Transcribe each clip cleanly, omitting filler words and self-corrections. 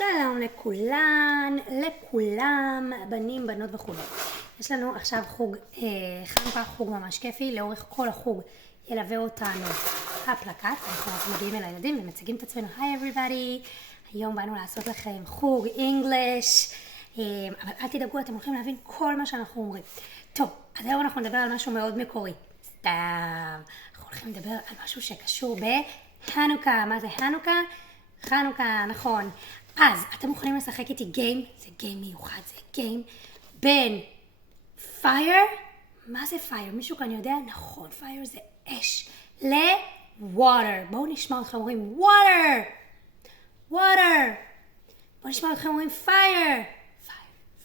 שלום לכולן, לכולם, בנים, בנות וכו'. יש לנו עכשיו חוג חנוכה, חוג ממש כיפי. לאורך כל החוג ילווה אותנו הפלקט. אנחנו מגיעים אל הילדים ומציגים את עצמנו. היי everybody, היום באנו לעשות לכם חוג English, אבל אל תדאגו, אתם הולכים להבין כל מה שאנחנו אומרים. טוב, אז היום אנחנו נדבר על משהו מאוד מקורי. סתם, אנחנו הולכים לדבר על משהו שקשור בחנוכה. מה זה חנוכה? חנוכה, נכון. אז אתם מוכנים לשחק איתי גיים? זה גיים מיוחד, זה גיים בין פייר, מה זה פייר? מישהו כאן יודע? נכון, פייר זה אש, לווטר. בואו נשמע אתכם אומרים ווטר, ווטר. בואו נשמע אתכם אומרים פייר,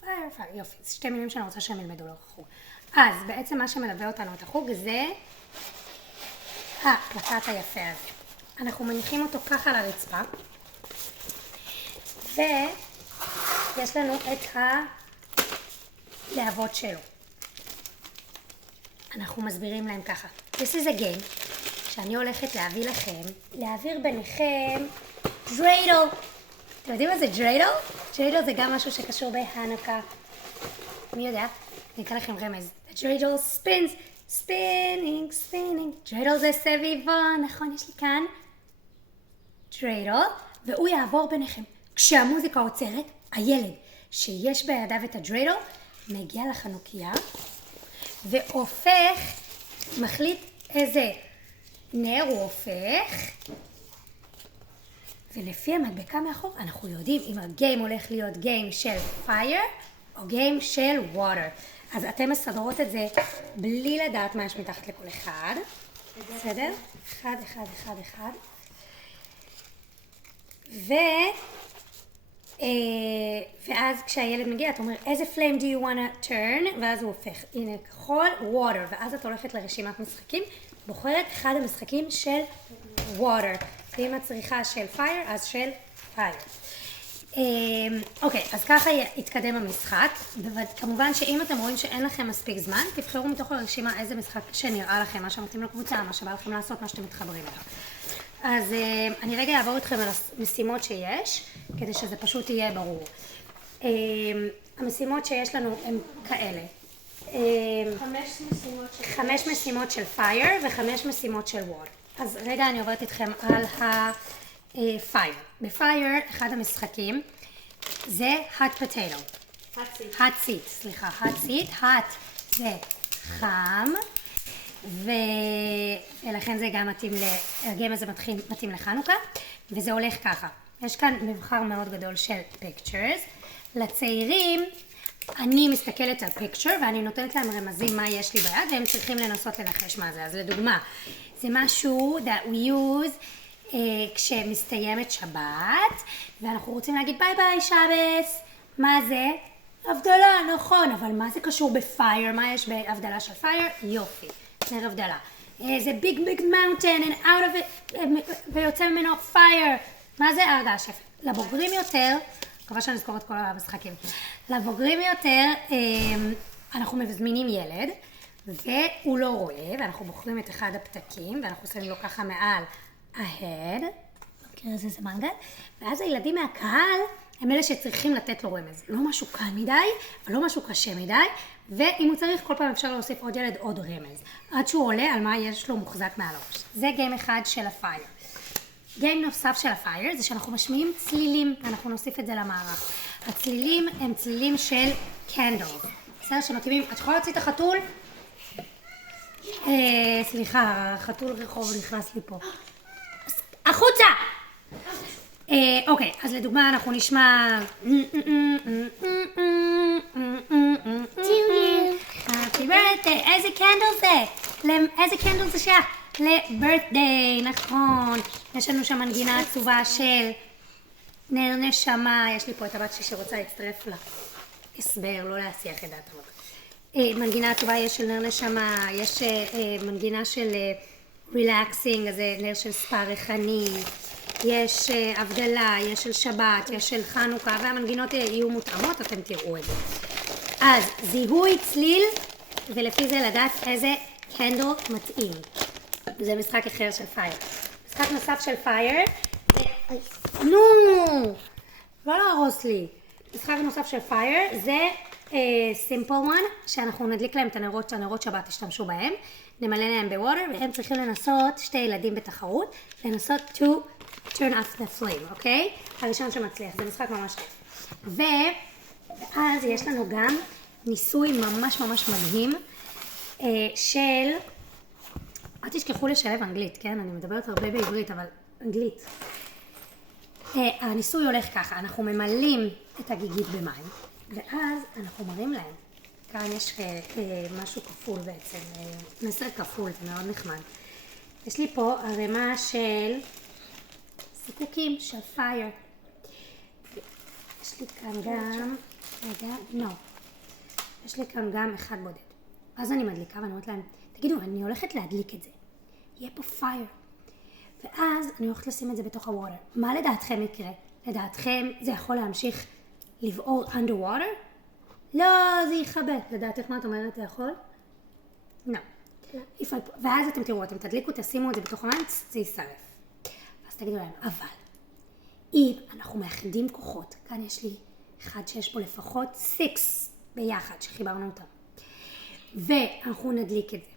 פייר, פייר. יופי, זה שתי מילים שאני רוצה שהם ילמדו לאורך החוג. אז בעצם מה שמלווה אותנו את החוג זה הפלקט היפה הזה. אנחנו מניחים אותו ככה על הרצפה, ויש לנו את הלהבות שלו. אנחנו מסבירים להם ככה. This is a game שאני הולכת להעביר ביניכם דריידל. אתם יודעים מה זה דריידל? דריידל זה גם משהו שקשור בהנוכה. מי יודע? אני אתן לכם רמז. The dreidel spins, spinning, spinning. דריידל זה סביבון, נכון? יש לי כאן דריידל, והוא יעבור ביניכם. כשהמוזיקה עוצרת, הילד שיש בידיו את הדריידל מגיע לחנוכיה והופך, מחליט איזה נר הוא הופך, ולפי המדבקה מאחור אנחנו יודעים אם הגיים הולך להיות גיים של פייר או גיים של ווטר. אז אתם מסדרות את זה בלי לדעת מה יש מתחת לכל אחד. בסדר? אחד. ואז כשהילד מגיע, אתה אומר, איזה flame do you want to turn? ואז הוא הופך, הנה, כחול, water. ואז את הולכת לרשימת משחקים, בוחרת אחד המשחקים של water. ואם את צריכה של fire, אז של fire. אוקיי, אז ככה יתקדם המשחק. כמובן שאם אתם רואים שאין לכם מספיק זמן, תבחרו מתוך הרשימה איזה משחק שנראה לכם, מה שמתאים לקבוצה, מה שבא לכם לעשות, מה שאתם מתחברים אליו. אז אני רגע אעבור איתכם על המשימות שיש, כדי שזה פשוט יהיה ברור. המשימות שיש לנו הן כאלה. 5 משימות של פייר ו5 משימות של ווטר. אז רגע אני עוברת איתכם על הפייר. בפייר אחד המשחקים זה hot potato. hot seat, hot seat. hot זה חם. ולכן זה גם מתאים, הגיים הזה מתאים לחנוכה, וזה הולך ככה. יש כאן מבחר מאוד גדול של pictures. לצעירים, אני מסתכלת על picture ואני נותנת להם רמזים מה יש לי ביד, והם צריכים לנסות לנחש מה זה. אז לדוגמה, זה משהו that we use כשמסתיימת שבת, ואנחנו רוצים להגיד ביי ביי שבס. מה זה? הבדלה, נכון, אבל מה זה קשור בפייר? מה יש בהבדלה של פייר? יופי. נר הבדלה. זה big mountain and out of it, ויוצא ממנו fire. מה זה הרגע השפט? לבוגרים יותר, מקווה שאני אזכור את כל המשחקים. לבוגרים יותר, אנחנו מזמינים ילד, והוא לא רואה, ואנחנו בוחרים את אחד הפתקים, ואנחנו שמים לו ככה מעל ההד, במקרה הזה זה מנגל, ואז הילדים מהקהל, הם אלה שצריכים לתת לו רמז. לא משהו קל מדי, אבל לא משהו קשה מדי, ואם הוא צריך, כל פעם אפשר להוסיף עוד ילד עוד רמז. עד שהוא עולה על מה יש לו מוחזק מעל הראש. זה גיים אחד של הפייר. גיים נוסף של הפייר זה שאנחנו משמיעים צלילים, ואנחנו נוסיף את זה למערך. הצלילים הם צלילים של קנדל. בסדר, שמקימים, את יכולה להוציא את החתול? סליחה, החתול רחוב נכנס לי פה. החוצה! אוקיי, אז לדוגמה אנחנו נשמע Happy birthday, איזה קנדל זה? איזה קנדל זה שייך? ל-birthday, נכון. יש לנו שם מנגינה עצובה של נר נשמה, יש לי פה את הבת שרוצה להצטרף להסבר, לא להסיח את דעת המון. מנגינה עצובה יש של נר נשמה, יש מנגינה של relaxing, אז נר של ספר ריחני. יש הבדלה, יש של שבת, יש של חנוכה, והמנגינות יהיו מותאמות, אתם תראו את זה. אז זיהוי צליל, ולפי זה לדעת איזה קנדל מתאים. זה משחק אחר של פייר. משחק נוסף של פייר, נו! לא להרוס לי. משחק נוסף של פייר זה simple one, שאנחנו נדליק להם את הנרות שבת תשתמשו בהם, נמלא להם בווטר, והם צריכים לנסות, שתי ילדים בתחרות, לנסות to turn off the flame, אוקיי? הראשון שמצליח, זה משחק ממש כיף. ואז יש לנו גם ניסוי ממש ממש מדהים של, אל תשכחו לשלב אנגלית, כן? אני מדברת הרבה בעברית, אבל אנגלית. הניסוי הולך ככה, אנחנו ממלאים את הגיגית במים, ואז אנחנו מראים להם. כאן יש משהו כפול בעצם, מסר כפול, זה מאוד נחמד. יש לי פה ערימה של סיפוקים של פייר. יש לי כאן גם, יש לי כאן גם אחד בודד. אז אני מדליקה ואני אומרת להם, תגידו, אני הולכת להדליק את זה. יהיה פה פייר. ואז אני הולכת לשים את זה בתוך הווטר. מה לדעתכם יקרה? לדעתכם זה יכול להמשיך לבעור under water? לא, זה יכבה. לדעתך מה את אומרת, זה יכול? לא. ואז אתם תראו, אתם תדליקו, תשימו את זה בתוך המים, זה יישרף. אז תגידו להם, אבל אם אנחנו מאחדים כוחות, כאן יש לי אחד שיש פה לפחות 6 ביחד שחיברנו אותם, ואנחנו נדליק את זה.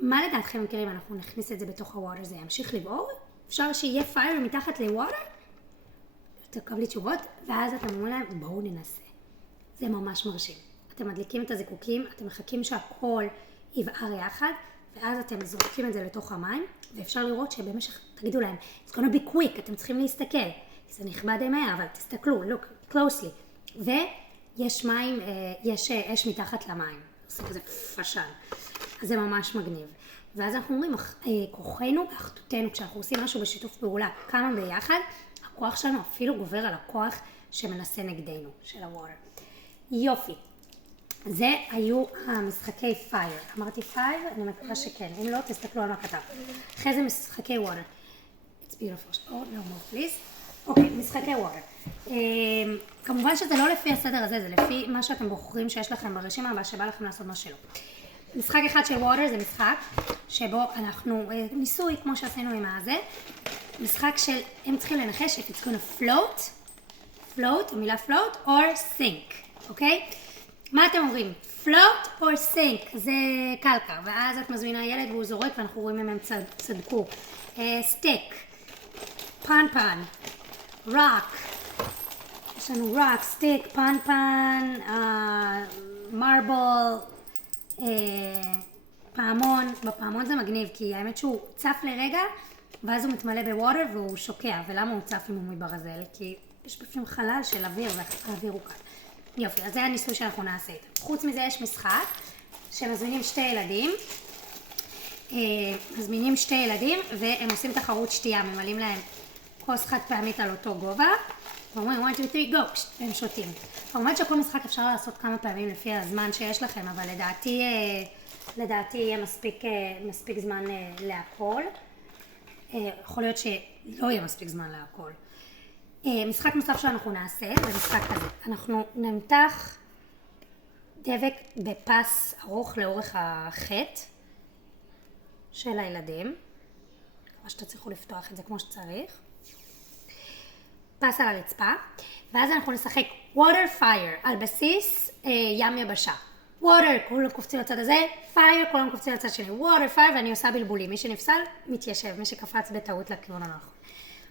מה לדעתכם יקרה אם אנחנו נכניס את זה בתוך הווטר? זה ימשיך לבעור? אפשר שיהיה פייר מתחת לווטר? תקבלי תשובות, ואז אתם אומרים להם, בואו ננסה. זה ממש מרשים. אתם מדליקים את הזיקוקים, אתם מחכים שהכל יבער יחד, ואז אתם זורקים את זה לתוך המים, ואפשר לראות שבמשך, תגידו להם, it's gonna be quick, אתם צריכים להסתכל. זה נכבד די מהר, אבל תסתכלו, look closely. ויש מים, יש אש מתחת למים. עושה כזה פשן. אז זה ממש מגניב. ואז אנחנו אומרים, כוחנו ואחדותנו, כשאנחנו עושים משהו בשיתוף פעולה, כמה ביחד, הכוח שלנו אפילו גובר על הכוח שמנסה נגדנו, של הווטר. יופי. זה היו המשחקי פייר. אמרתי פייר? אני מקווה שכן. אם לא, תסתכלו על מה כתב. אחרי זה משחקי ווטר. It's beautiful. Oh, no more, please. אוקיי, משחקי ווטר. כמובן שזה לא לפי הסדר הזה, זה לפי מה שאתם בוחרים שיש לכם ברשימה הבאה שבא לכם לעשות מה שלא. משחק אחד של ווטר זה משחק שבו אנחנו, ניסוי כמו שעשינו עם הזה, משחק של, הם צריכים לנחש if it's gonna float, המילה float, or sink, אוקיי? מה אתם אומרים? float or sink, זה קלקר, ואז את מזמינה ילד והוא זורק ואנחנו רואים אם הם צדקו. stick, פן, rock, יש לנו rock, stick, פן, marble, פעמון, בפעמון זה מגניב כי האמת שהוא צף לרגע ואז הוא מתמלא בווטר והוא שוקע. ולמה הוא צף אם הוא מברזל? כי יש בפנים חלל של אוויר והאוויר הוא כאן. יופי, אז זה הניסוי שאנחנו נעשה איתם. חוץ מזה יש משחק שמזמינים שתי ילדים, והם עושים תחרות שתייה, ממלאים להם כוס חד פעמית על אותו גובה ואומרים 1, 2, 3, go, והם שותים. כמובן שכל משחק אפשר לעשות כמה פעמים לפי הזמן שיש לכם, אבל לדעתי יהיה מספיק זמן להכל. יכול להיות שלא יהיה מספיק זמן להכל. משחק נוסף שאנחנו נעשה זה משחק כזה. אנחנו נמתח דבק בפס ארוך לאורך החטא של הילדים. מקווה שתצליחו לפתוח את זה כמו שצריך. פס על הרצפה, ואז אנחנו נשחק water fire על בסיס ים יבשה. water, כולם קופצים לצד הזה, fire, כולם קופצים לצד שני. water fire, ואני עושה בלבולים. מי שנפסל, מתיישב, מי שקפץ בטעות לכיוון הנכון.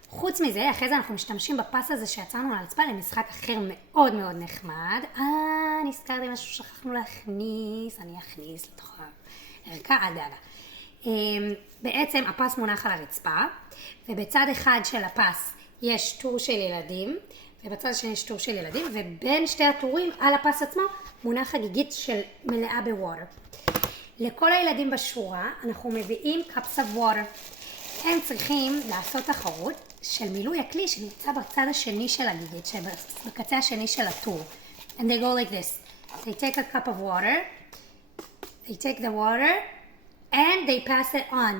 חוץ מזה, אחרי זה אנחנו משתמשים בפס הזה שיצרנו על הרצפה למשחק אחר מאוד מאוד נחמד. נזכרתי משהו ששכחנו להכניס, אני אכניס לתוך הערכה עד דאגה. בעצם הפס מונח על הרצפה, ובצד אחד של הפס יש טור של ילדים, ובצד השני יש טור של ילדים, ובין שתי הטורים על הפס עצמו מונח הגיגית של מלאה בווטר. לכל הילדים בשורה אנחנו מביאים cups of water. הם צריכים לעשות תחרות של מילוי הכלי שנמצא בצד השני של הגיגית, בקצה השני של הטור. And they go like this. They take a cup of water, they take the water, and they pass it on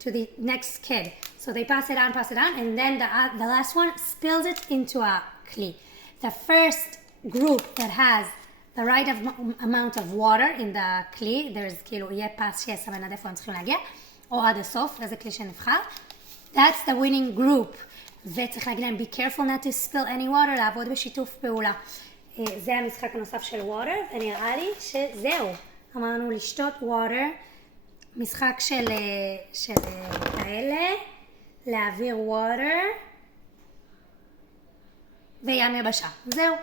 to the next kid. So they pass it on, and then the last one spills it into a kli. The first group that has the right amount of water in the kli, there's כאילו יהיה פס שיסמן עד איפה הם צריכים להגיע, או עד הסוף, איזה כלי שנבחר. That's the winning group. וצריך להגיד להם be careful not to spill any water, לעבוד בשיתוף פעולה. זה המשחק הנוסף של water, ונראה לי שזהו. אמרנו לשתות water, משחק של כאלה, להעביר water, וים יבשה. זהו.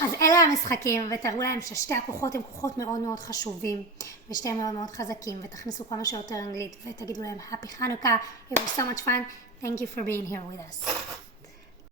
אז אלה המשחקים, ותראו להם ששתי הכוחות הם כוחות מאוד מאוד חשובים, ושתיהם מאוד מאוד חזקים, ותכניסו כמה שיותר אנגלית, ותגידו להם Happy Hanukkah, it was so much fun, thank you for being here with us.